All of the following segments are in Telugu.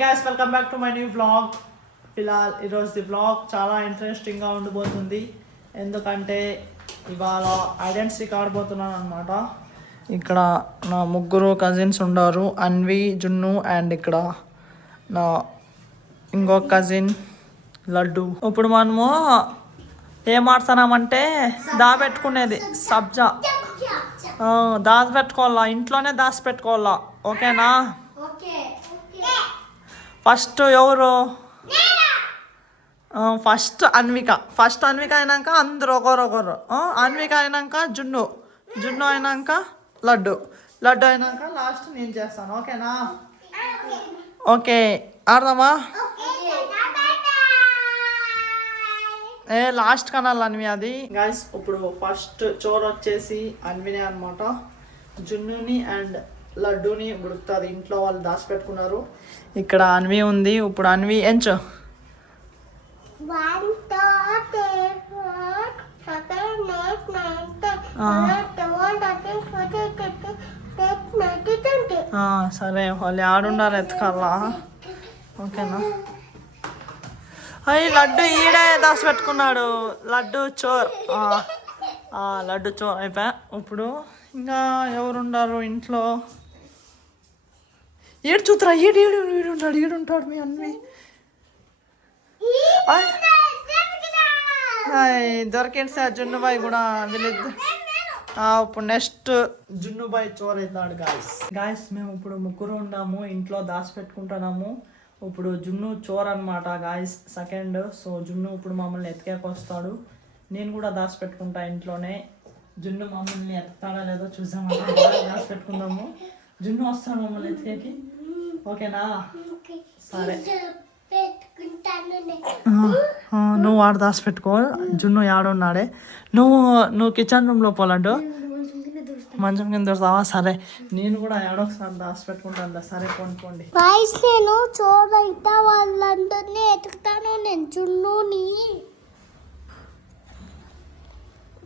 Guys welcome back to my new blog. ఫిలాల్ ఈరోజు బ్లాగ్ చాలా ఇంట్రెస్టింగ్గా ఉండబోతుంది. ఎందుకంటే ఇవాళ ఐడెంటిటీ ఆడబోతున్నాను అనమాట. ఇక్కడ నా ముగ్గురు కజిన్స్ ఉన్నారు, అన్వి, జున్ను అండ్ ఇక్కడ నా ఇంకొక కజిన్ లడ్డు. ఇప్పుడు మనము ఏం ఆడుతున్నామంటే దాపెట్టుకునేది సబ్జా. దాచిపెట్టుకోవాలా, ఇంట్లోనే దాచిపెట్టుకోవాలా. ఓకేనా? ఫస్ట్ ఎవరు? ఫస్ట్ అన్విక అయినాక అందరు ఒకరు. అన్విక అయినాక జున్ను అయినాక లడ్డు అయినాక లాస్ట్ నేను చేస్తాను. ఓకేనా? ఓకే, ఆడదామా? లాస్ట్ కనాలి అన్వి అది. గైస్ ఇప్పుడు ఫస్ట్ చోర్ వచ్చేసి అన్వినే అనమాట. జున్నుని అండ్ లడ్డూని ఉడుకుతుంది. ఇంట్లో వాళ్ళు దాచిపెట్టుకున్నారు. ఇక్కడ అన్వి ఉంది. ఇప్పుడు అన్వి ఎంచు. సరే, వాళ్ళు ఆడుండారు ఎత్తుకల్లా. ఓకేనా? అయ్యి లడ్డు ఈడే దాచిపెట్టుకున్నాడు. లడ్డు చోర్ అయిపోయా. ఇప్పుడు ఇంకా ఎవరుండారు ఇంట్లో? ఏడు చూతురా, ఈడుంటాడు మీ అన్వి. దొరికింది సార్ జున్నుబాయ్ కూడా. వీళ్ళిద్దరు ఇప్పుడు నెక్స్ట్ జున్నుబాయ్ చోర్ అవుతాడు. గాయస్ మేము ఇప్పుడు ముగ్గురు ఉన్నాము, ఇంట్లో దాచిపెట్టుకుంటున్నాము. ఇప్పుడు జున్ను చోర్ అనమాట గాయస్, సెకండ్. సో జున్ను ఇప్పుడు మమ్మల్ని ఎత్తుకేకి వస్తాడు. నేను కూడా దాచిపెట్టుకుంటా ఇంట్లోనే. జున్ను మమ్మల్ని ఎత్తుతాడా లేదో చూసామంటే దాచిపెట్టుకుందాము. జున్ను వస్తాడు మమ్మల్ని ఎత్తుకేకి. ఓకేనా? సరే, నువ్వు వాడు దాచిపెట్టుకో. జున్ను ఆడున్నాడే. నువ్వు కిచెన్ రూమ్లో పోలాడు, మంచం కింద దొరుకుతావా? సరే, నేను కూడా ఏడొకసారి దాచిపెట్టుకుంటాను. సరే పోండి. నేను చూడైతే వాళ్ళందరినీ ఎతుకుతాను. నేను జున్నుని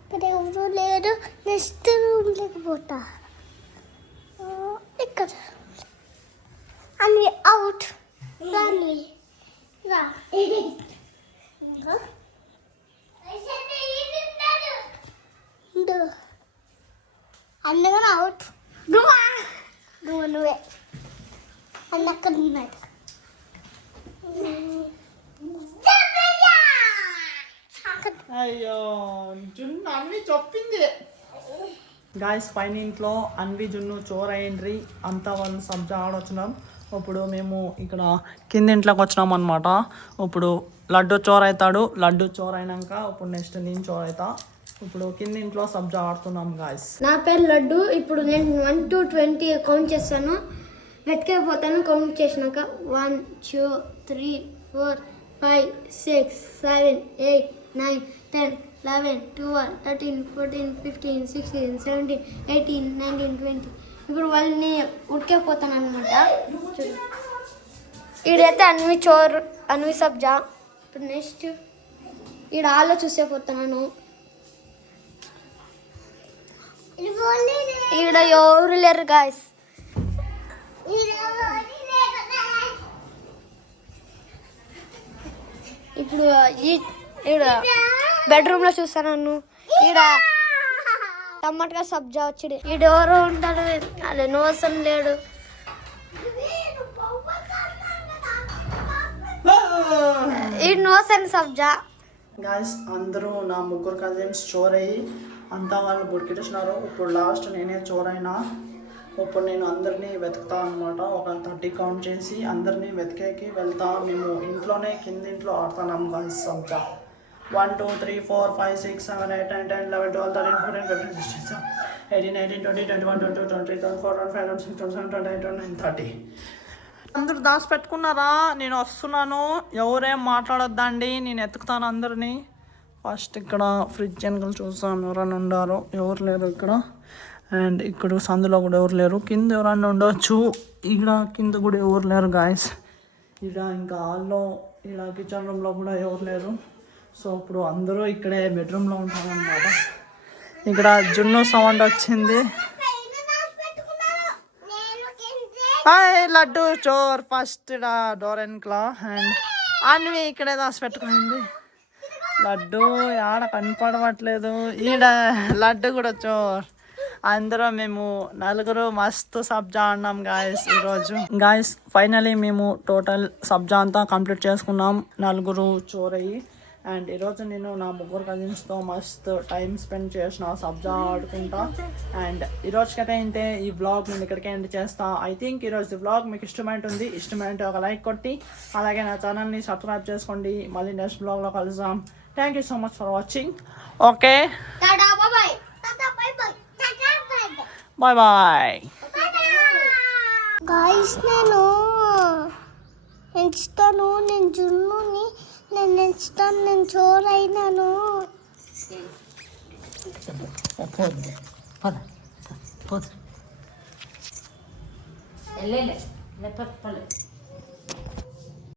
ఇక్కడ ఎవరు లేరు. నెక్స్ట్ రూమ్ లేకపోతా. ఇక్కడ అన్వి అవుట్. అన్వి అన్నగా అవుట్. నువ్వే అన్నక్కడ ఉన్నాడు. అయ్యో, జున్ను అన్వి చెప్పింది. గాయస్ పైన ఇంట్లో అన్వి జున్ను చోర్ అయ్యిండ్రి. అంతా వాళ్ళు సబ్జా ఆడొచ్చినాం. ఇప్పుడు మేము ఇక్కడ కింద ఇంట్లోకి వచ్చినాం అనమాట. ఇప్పుడు లడ్డు చోర్ అవుతాడు. లడ్డు చోర్ అయినాక ఇప్పుడు నెక్స్ట్ నేను చోర్ అవుతా. ఇప్పుడు కింద ఇంట్లో సబ్జా ఆడుతున్నాం గాయస్. నా పేరు లడ్డు. ఇప్పుడు నేను 1 to 20 కౌంట్ చేస్తాను. వెతికేపోతాను. కౌంట్ చేసినాక 1 2 3 4 5 6 7 8 9 10 11 12 13 14 15 16 17 18 19 20. ఇప్పుడు వాళ్ళని ఉడికేపోతాను అనమాట. ఈడైతే అన్వి సబ్జా. ఇప్పుడు నెక్స్ట్ ఈడ ఆలో చూసేపోతున్నాను. ఈడ ఎవరు లేరు గాయస్. ఇప్పుడు ఈడ బెడ్రూమ్ లో చూస్తాను. ఈడ టమాటా సబ్జా వచ్చి ఈడెవరో ఉంటాడు. అదే నోసం లేడు. ఈ నోసన్ సబ్జా. గాయస్ అందరూ నా ముగ్గురు కజిన్స్ చోర్ అయ్యి అంతా వాళ్ళు బుడికిచ్చినారు. ఇప్పుడు లాస్ట్ నేనే చోర్ అయినా. ఇప్పుడు నేను అందరినీ వెతుకుతా అనమాట. ఒక 30 కౌంట్ చేసి అందరినీ వెతికేకి వెళ్తా. మేము ఇంట్లోనే కింద ఇంట్లో ఆడుతున్నాం గాయస్ సబ్జా. 1 2 3 4 5 6 7 8 9 10 11 12 13 14 15 16 17 18 19 20 21 22 23 24 25 26 27 28 29 30. అందరూ దాచిపెట్టుకున్నారా? నేను వస్తున్నాను. ఎవరేం మాట్లాడొద్దండి, నేను ఎత్తుకుతాను అందరినీ. ఫస్ట్ ఇక్కడ ఫ్రిడ్జ్ వెనకలు చూస్తాను ఎవరైనా ఉండారో. ఎవరు లేరు ఇక్కడ. అండ్ ఇక్కడ సందులో కూడా ఎవరు లేరు. కింద ఎవరైనా ఉండవచ్చు. ఇక్కడ కింద కూడా ఎవరు లేరు గాయస్. ఇక్కడ ఇంకా హాల్లో, ఇక్కడ కిచెన్ రూమ్లో కూడా ఎవరు లేరు. సో ఇప్పుడు అందరూ ఇక్కడే బెడ్రూమ్లో ఉంటామన్నమాట. ఇక్కడ జున్ను సౌండ్ వచ్చింది. హాయ్ లడ్డు చోర్ ఫస్ట్ డోర్ వెనకలా అండ్ అన్వి ఇక్కడే దాచి పెట్టుకుంది. లడ్డు ఆడ కనపడవట్లేదు. ఈడ లడ్డు కూడా చోర్. అందరూ మేము నలుగురు మస్తు సబ్జా ఆడినాం గాయస్ ఈరోజు. గాయస్ ఫైనలీ మేము టోటల్ సబ్జా అంతా కంప్లీట్ చేసుకున్నాం, నలుగురు చోర్ అయ్యి. అండ్ ఈరోజు నేను నా ముగ్గురు కజిన్స్తో మస్తు టైం స్పెండ్ చేసిన సబ్జా ఆడుకుంటా. అండ్ ఈరోజుకైతే ఇంతే. ఈ వ్లాగ్ నేను ఇక్కడికే ఎండ్ చేస్తా. ఐ థింక్ ఈరోజు వ్లాగ్ మీకు ఇష్టమైంటే ఒక లైక్ కొట్టి అలాగే నా ఛానల్ని సబ్స్క్రైబ్ చేసుకోండి. మళ్ళీ నెక్స్ట్ వ్లాగ్లో కలుద్దాం. Thank you so much for watching. Okay bye bye guys నేను ఎంచుతాను, నేను జున్నుని నేను ఎంచుతాను, నేను చోరైనాను. పోదు